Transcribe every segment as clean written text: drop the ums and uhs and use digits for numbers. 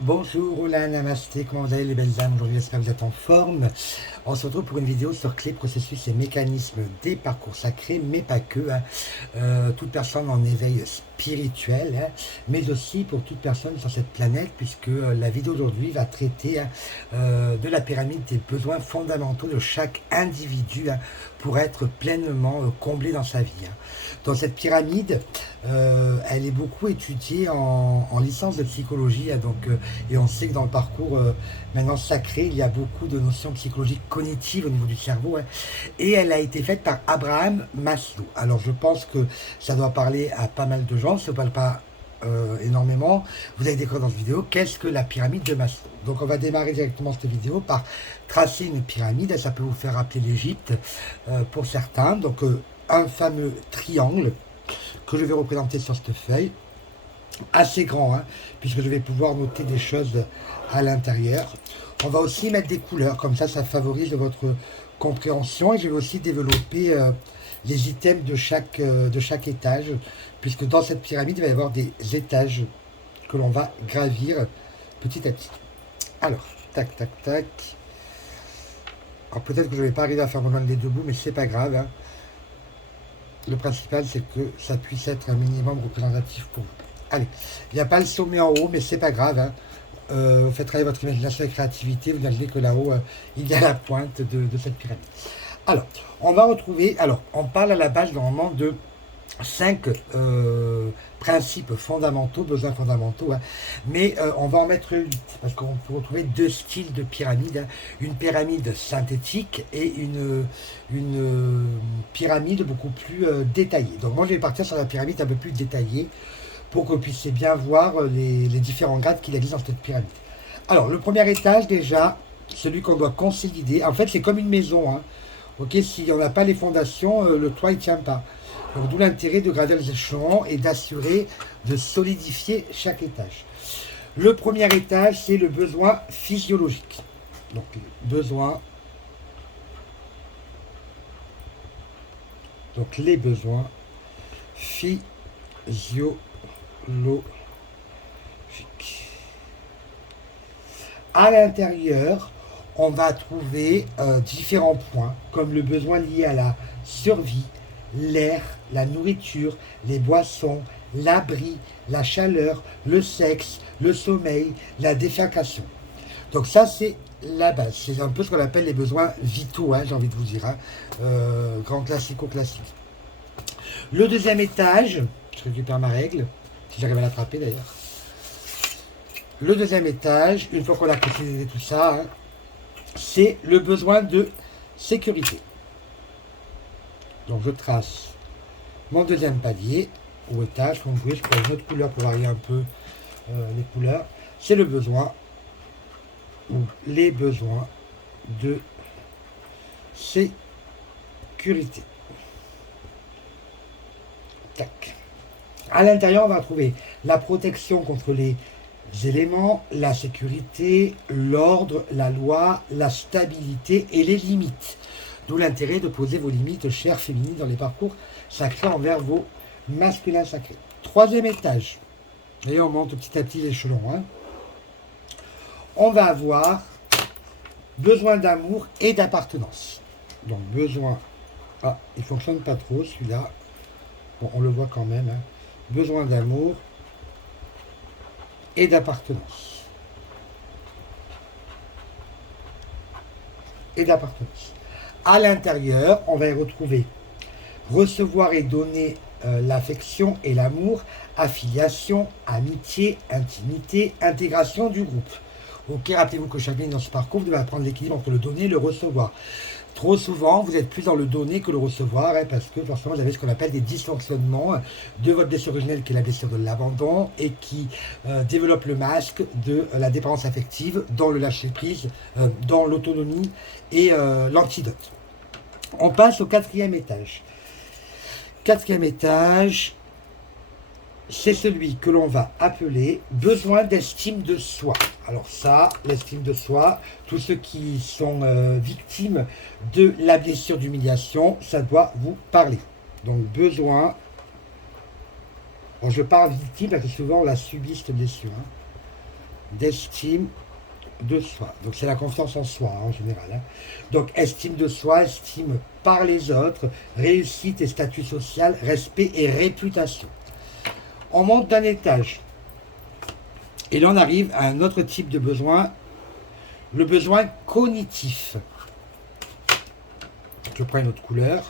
Bonjour, Oula, namasté, comment vous allez les belles âmes? Aujourd'hui, j'espère que vous êtes en forme. On se retrouve pour une vidéo sur clés, processus et mécanismes des parcours sacrés, mais pas que. Toute personne en éveil spirituel, mais aussi pour toute personne sur cette planète, puisque la vidéo d'aujourd'hui va traiter de la pyramide des besoins fondamentaux de chaque individu pour être pleinement comblé dans sa vie. Dans cette pyramide, elle est beaucoup étudiée en licence de psychologie, et on sait que dans le parcours maintenant sacré, il y a beaucoup de notions psychologiques cognitives au niveau du cerveau, et elle a été faite par Abraham Maslow. Alors je pense que ça doit parler à pas mal de gens, ça ne parle pas énormément. Vous allez découvrir dans cette vidéo qu'est-ce que la pyramide de Maslow. Donc on va démarrer directement cette vidéo par tracer une pyramide, ça peut vous faire rappeler l'Égypte pour certains. Donc un fameux triangle que je vais représenter sur cette feuille, assez grand, puisque je vais pouvoir noter des choses à l'intérieur. On va aussi mettre des couleurs, comme ça favorise votre compréhension, et je vais aussi développer les items de chaque étage, puisque dans cette pyramide, il va y avoir des étages que l'on va gravir petit à petit. Alors, tac, tac, tac. Alors peut-être que je ne vais pas arriver à faire rejoindre les deux bouts, mais c'est pas grave. Le principal, c'est que ça puisse être un minimum représentatif pour vous. Allez, il n'y a pas le sommet en haut, mais c'est pas grave. Vous faites travailler votre imagination et créativité. Vous imaginez que là-haut, il y a la pointe de cette pyramide. Alors, on va retrouver... Alors, on parle à la base normalement de 5 principes fondamentaux, besoins fondamentaux, mais on va en mettre 8, parce qu'on peut retrouver deux styles de pyramide, une pyramide synthétique et une pyramide beaucoup plus détaillée. Donc moi je vais partir sur la pyramide un peu plus détaillée, pour que vous puissiez bien voir les différents grades qu'il existe dans cette pyramide. Alors le premier étage déjà, celui qu'on doit consolider, en fait c'est comme une maison, ok, si on n'a pas les fondations, le toit il tient pas. Donc d'où l'intérêt de gravir les échelons et d'assurer de solidifier chaque étage. Le premier étage, c'est le besoin physiologique. Donc besoin. Donc les besoins physiologiques. À l'intérieur, on va trouver différents points, comme le besoin lié à la survie, l'air, la nourriture, les boissons, l'abri, la chaleur, le sexe, le sommeil, la défécation. Donc ça, c'est la base. C'est un peu ce qu'on appelle les besoins vitaux, j'ai envie de vous dire. Grand classico-classique. Le deuxième étage, je récupère ma règle, si j'arrive à l'attraper d'ailleurs. Le deuxième étage, une fois qu'on a précisé tout ça, c'est le besoin de sécurité. Donc je trace mon deuxième palier ou étage, comme vous voyez, je prends une autre couleur pour varier un peu les couleurs. C'est le besoin ou les besoins de sécurité. Tac. À l'intérieur, on va trouver la protection contre les éléments, la sécurité, l'ordre, la loi, la stabilité et les limites. D'où l'intérêt de poser vos limites chères féminines dans les parcours sacrés envers vos masculins sacrés. Troisième étage. Et on monte petit à petit l'échelon. On va avoir besoin d'amour et d'appartenance. Donc besoin... Ah, il ne fonctionne pas trop celui-là. Bon, on le voit quand même. Besoin d'amour et d'appartenance. Et d'appartenance. À l'intérieur, on va y retrouver recevoir et donner l'affection et l'amour, affiliation, amitié, intimité, intégration du groupe. Ok, rappelez-vous que chacun dans ce parcours, vous devez apprendre l'équilibre entre le donner et le recevoir. Trop souvent, vous êtes plus dans le donner que le recevoir, parce que forcément, vous avez ce qu'on appelle des dysfonctionnements de votre blessure originelle, qui est la blessure de l'abandon, et qui développe le masque de la dépendance affective, dans le lâcher-prise, dans l'autonomie et l'antidote. On passe au quatrième étage. Quatrième étage, c'est celui que l'on va appeler besoin d'estime de soi. Alors ça, l'estime de soi, tous ceux qui sont victimes de la blessure d'humiliation, ça doit vous parler. Donc besoin, bon, je parle victime parce que souvent on la subit cette blessure. d'estime de soi. Donc c'est la confiance en soi en général. Hein. Donc estime de soi, estime par les autres, réussite et statut social, respect et réputation. On monte d'un étage. Et là on arrive à un autre type de besoin, le besoin cognitif. Je prends une autre couleur,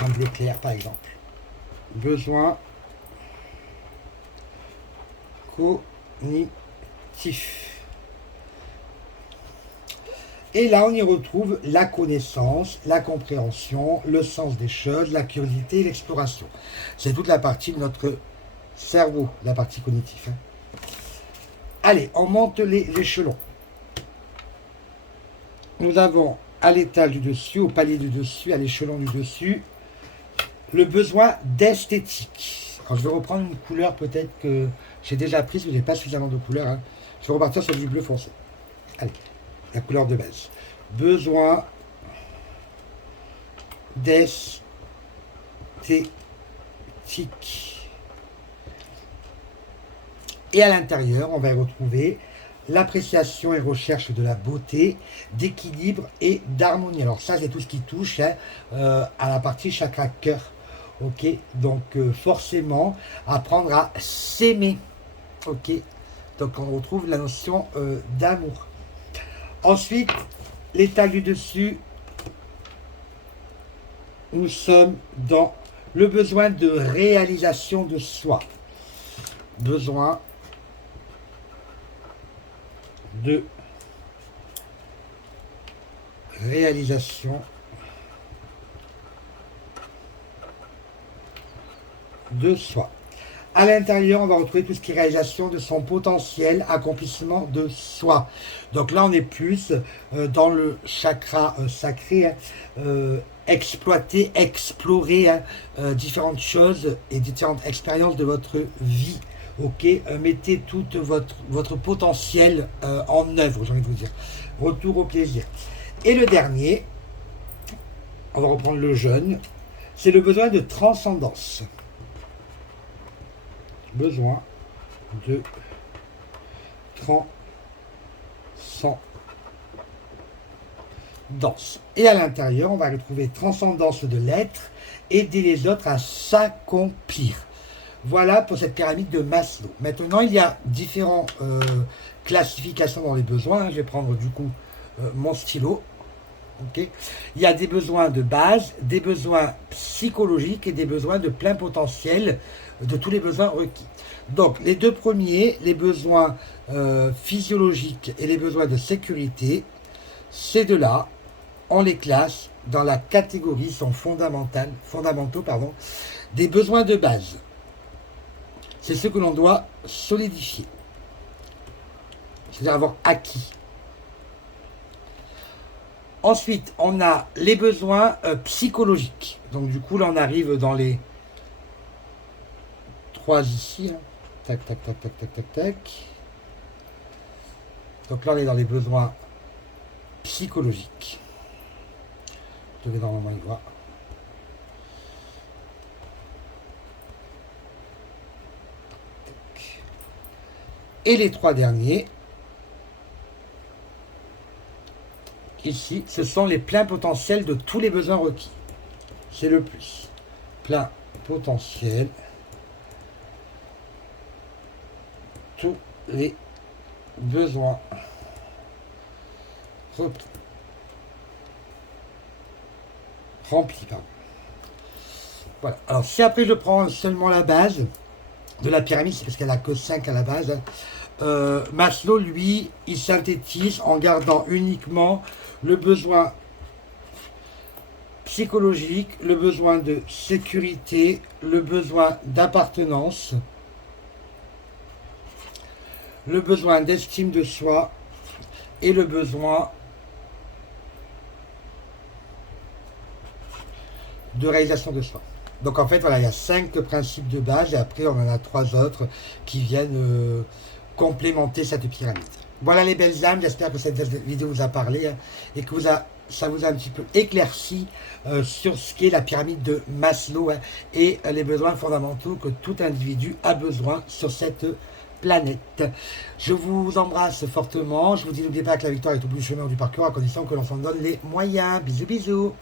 un bleu clair par exemple. Besoin cognitif. Et là, on y retrouve la connaissance, la compréhension, le sens des choses, la curiosité et l'exploration. C'est toute la partie de notre cerveau, la partie cognitive. Hein. Allez, on monte l'échelon. Nous avons à l'étage du dessus, au palier du dessus, à l'échelon du dessus, le besoin d'esthétique. Alors, je vais reprendre une couleur peut-être que j'ai déjà prise, mais je n'ai pas suffisamment de couleur. Hein. Je vais repartir sur du bleu foncé. Allez. La couleur de base. Besoin d'esthétique. Et à l'intérieur, on va y retrouver l'appréciation et recherche de la beauté, d'équilibre et d'harmonie. Alors ça, c'est tout ce qui touche hein, à la partie chakra cœur. Ok, donc forcément, apprendre à s'aimer. Ok, donc on retrouve la notion d'amour. Ensuite, l'étage du dessus, nous sommes dans le besoin de réalisation de soi. Besoin de réalisation de soi. À l'intérieur, on va retrouver tout ce qui est réalisation de son potentiel, accomplissement de soi. Donc là, on est plus dans le chakra sacré, hein, exploiter, explorer hein, différentes choses et différentes expériences de votre vie. Ok, mettez tout votre potentiel en œuvre, j'ai envie de vous dire. Retour au plaisir. Et le dernier, on va reprendre le jeune, c'est le besoin de transcendance. Besoin de transcendance. Et à l'intérieur, on va retrouver transcendance de l'être, aider les autres à s'accomplir. Voilà pour cette pyramide de Maslow. Maintenant, il y a différentes classifications dans les besoins. Je vais prendre du coup mon stylo. Okay. Il y a des besoins de base, des besoins psychologiques et des besoins de plein potentiel, de tous les besoins requis. Donc les deux premiers, les besoins physiologiques et les besoins de sécurité, ces deux-là, on les classe dans la catégorie, sont fondamentaux, des besoins de base. C'est ce que l'on doit solidifier, c'est-à-dire avoir acquis. Ensuite, on a les besoins psychologiques. Donc du coup, là, on arrive dans les 3 ici. Hein. Tac, tac, tac, tac, tac, tac, tac. Donc là, on est dans les besoins psychologiques. Je vais normalement y voir. Et les 3 derniers, ici, ce sont les pleins potentiels de tous les besoins requis. C'est le plus. Plein potentiel. Tous les besoins remplis. Voilà. Alors, si après je prends seulement la base de la pyramide, c'est parce qu'elle n'a que 5 à la base. Maslow, lui, il synthétise en gardant uniquement le besoin psychologique, le besoin de sécurité, le besoin d'appartenance, le besoin d'estime de soi et le besoin de réalisation de soi. Donc en fait, voilà, il y a 5 principes de base et après on en a 3 autres qui viennent complémenter cette pyramide. Voilà les belles âmes, j'espère que cette vidéo vous a parlé hein, et que ça vous a un petit peu éclairci sur ce qu'est la pyramide de Maslow hein, et les besoins fondamentaux que tout individu a besoin sur cette planète. Je vous embrasse fortement. Je vous dis, n'oubliez pas que la victoire est au bout du chemin du parcours, à condition que l'on s'en donne les moyens. Bisous, bisous.